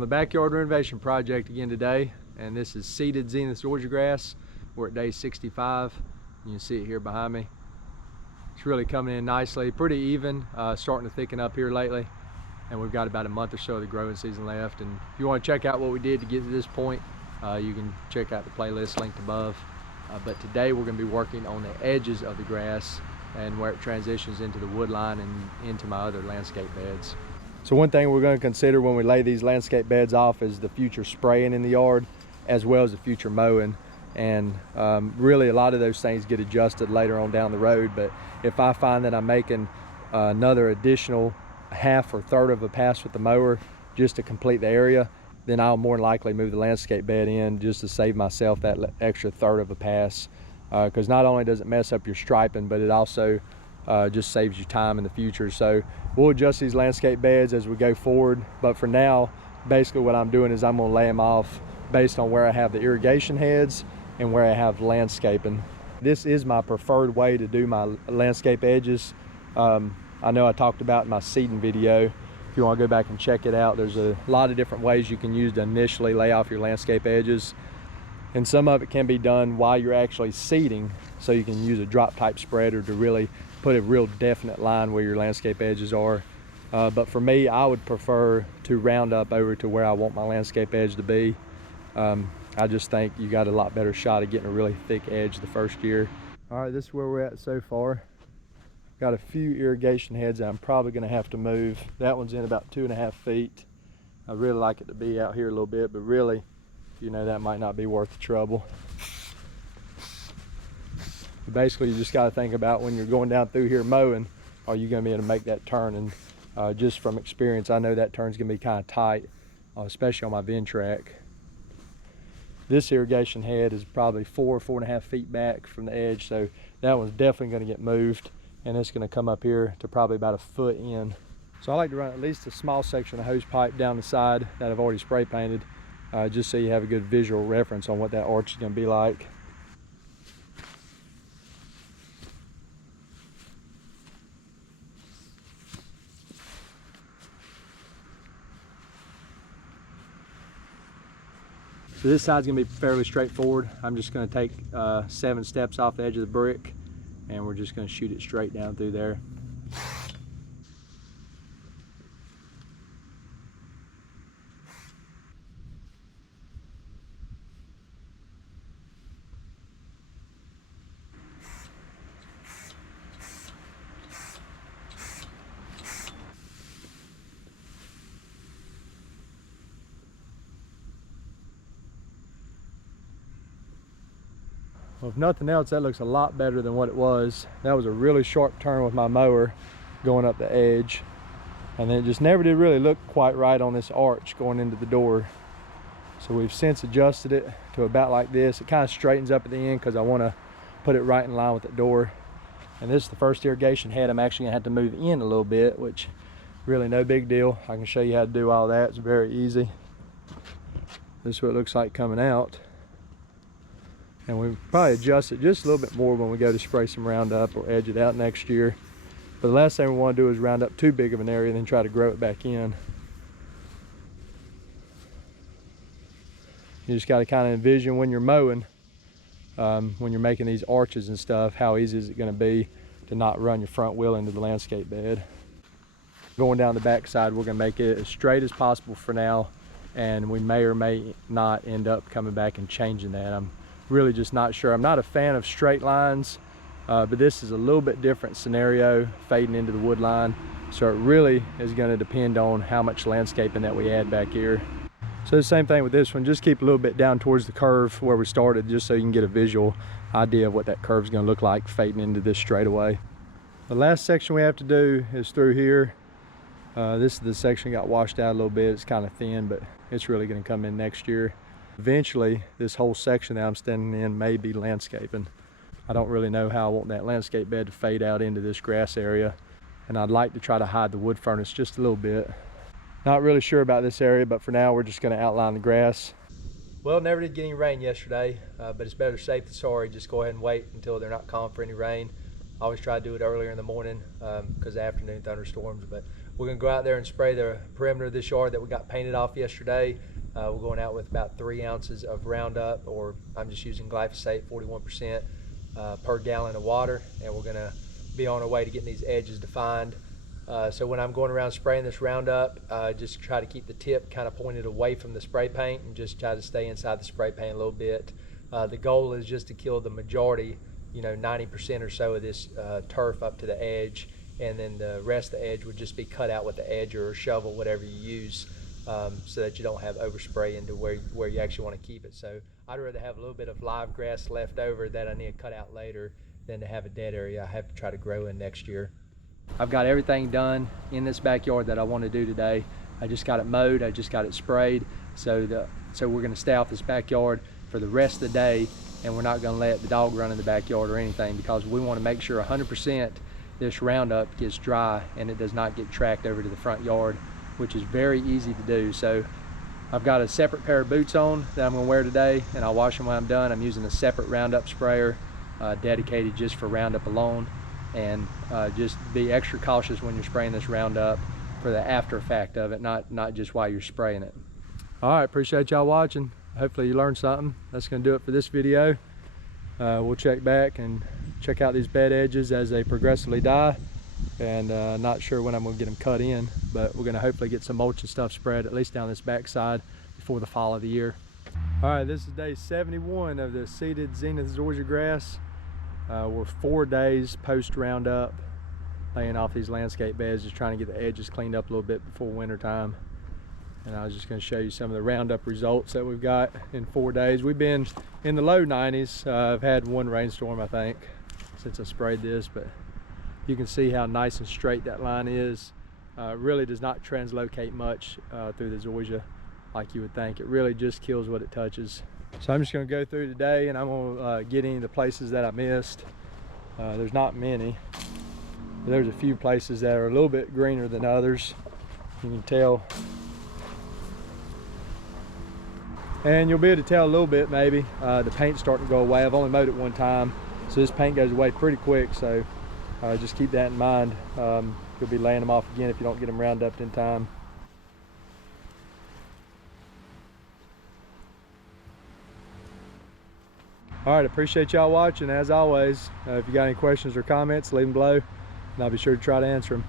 on the backyard renovation project again today, and this is seeded Zenith Zoysia grass. We're at day 65. You can see it here behind me. It's really coming in nicely, pretty even, starting to thicken up here lately, and we've got about a month or so of the growing season left. And if you want to check out what we did to get to this point, you can check out the playlist linked above. But today we're going to be working on the edges of the grass and where it transitions into the wood line and into my other landscape beds. So one thing we're going to consider when we lay these landscape beds off is the future spraying in the yard, as well as the future mowing. And really a lot of those things get adjusted later on down the road. But if I find that I'm making another additional half or third of a pass with the mower just to complete the area, then I'll more than likely move the landscape bed in just to save myself that extra third of a pass. Because not only does it mess up your striping, but it also just saves you time in the future. So we'll adjust these landscape beds as we go forward. But for now, basically what I'm doing is I'm going to lay them off based on where I have the irrigation heads and where I have landscaping. This is my preferred way to do my landscape edges. I know I talked about in my seeding video. If you want to go back and check it out, there's a lot of different ways you can use to initially lay off your landscape edges. And some of it can be done while you're actually seeding, so you can use a drop type spreader to really put a real definite line where your landscape edges are. But for me, I would prefer to round up over to where I want my landscape edge to be. I just think you got a lot better shot of getting a really thick edge the first year. All right, this is where we're at so far. Got a few irrigation heads that I'm probably gonna have to move. That one's in about 2.5 feet. I really like it to be out here a little bit, but really, you know, that might not be worth the trouble. But basically, you just gotta think about when you're going down through here mowing, are you gonna be able to make that turn? And just from experience, I know that turn's gonna be kind of tight, especially on my Ventrac. This irrigation head is probably 4.5 feet back from the edge, so that one's definitely gonna get moved, and it's gonna come up here to probably about 1 foot in. So I like to run at least a small section of hose pipe down the side that I've already spray painted, just so you have a good visual reference on what that arch is gonna be like. So this side's gonna be fairly straightforward. I'm just gonna take 7 steps off the edge of the brick, and we're just gonna shoot it straight down through there. Well, if nothing else, that looks a lot better than what it was. That was a really sharp turn with my mower going up the edge, and then it just never did really look quite right on this arch going into the door. So we've since adjusted it to about like this. It kind of straightens up at the end because I want to put it right in line with the door. And this is the first irrigation head I'm actually gonna have to move in a little bit, which really no big deal. I can show you how to do all that. It's very easy. This is what it looks like coming out. And we probably adjust it just a little bit more when we go to spray some Roundup or edge it out next year. But the last thing we want to do is round up too big of an area and then try to grow it back in. You just got to kind of envision when you're mowing, when you're making these arches and stuff, how easy is it going to be to not run your front wheel into the landscape bed. Going down the back side, we're going to make it as straight as possible for now, and we may or may not end up coming back and changing that. I'm really just not sure. I'm not a fan of straight lines, but this is a little bit different scenario, fading into the wood line. So it really is going to depend on how much landscaping that we add back here. So the same thing with this one, just keep a little bit down towards the curve where we started, just so you can get a visual idea of what that curve is going to look like fading into this straightaway. The last section we have to do is through here. This is the section that got washed out a little bit. It's kind of thin, but it's really going to come in next year. Eventually, this whole section that I'm standing in may be landscaping. I don't really know how I want that landscape bed to fade out into this grass area, and I'd like to try to hide the wood furnace just a little bit. Not really sure about this area, but for now we're just going to outline the grass. Well, it never did get any rain yesterday, but it's better safe than sorry. Just go ahead and wait until they're not calling for any rain. I always try to do it earlier in the morning because of afternoon thunderstorms, but we're gonna go out there and spray the perimeter of this yard that we got painted off yesterday. We're going out with about 3 ounces of Roundup, or I'm just using glyphosate, 41% per gallon of water, and we're gonna be on our way to getting these edges defined. So when I'm going around spraying this Roundup, just try to keep the tip kind of pointed away from the spray paint and just try to stay inside the spray paint a little bit. The goal is just to kill the majority, 90% or so of this turf up to the edge, and then the rest of the edge would just be cut out with the edge or a shovel, whatever you use, so that you don't have overspray into where you actually want to keep it. So I'd rather have a little bit of live grass left over that I need to cut out later than to have a dead area I have to try to grow in next year. I've got everything done in this backyard that I want to do today. I just got it mowed, I just got it sprayed, so we're going to stay off this backyard for the rest of the day, and we're not going to let the dog run in the backyard or anything, because we want to make sure 100% this Roundup gets dry and it does not get tracked over to the front yard, which is very easy to do. So I've got a separate pair of boots on that I'm going to wear today, and I'll wash them when I'm done. I'm using a separate Roundup sprayer dedicated just for Roundup alone, and just be extra cautious when you're spraying this Roundup for the after effect of it, not just while you're spraying it. All right, appreciate y'all watching. Hopefully you learned something. That's going to do it for this video. We'll check back and check out these bed edges as they progressively die, and not sure when I'm going to get them cut in, but we're going to hopefully get some mulch and stuff spread at least down this backside before the fall of the year. All right, this is day 71 of the seeded Zenith Zoysia grass. We're 4 days post Roundup, laying off these landscape beds, just trying to get the edges cleaned up a little bit before winter time. And I was just going to show you some of the Roundup results that we've got in 4 days. We've been in the low 90s. I've had one rainstorm, I think, since I sprayed this, but you can see how nice and straight that line is. It really does not translocate much through the Zoysia like you would think. It really just kills what it touches. So I'm just going to go through today, and I'm going to get into the places that I missed. There's not many, but there's a few places that are a little bit greener than others. You can tell. And you'll be able to tell a little bit maybe. The paint's starting to go away. I've only mowed it one time, so this paint goes away pretty quick, so just keep that in mind. You'll be laying them off again if you don't get them Roundup'd in time. All right, appreciate y'all watching. As always, if you got any questions or comments, leave them below, and I'll be sure to try to answer them.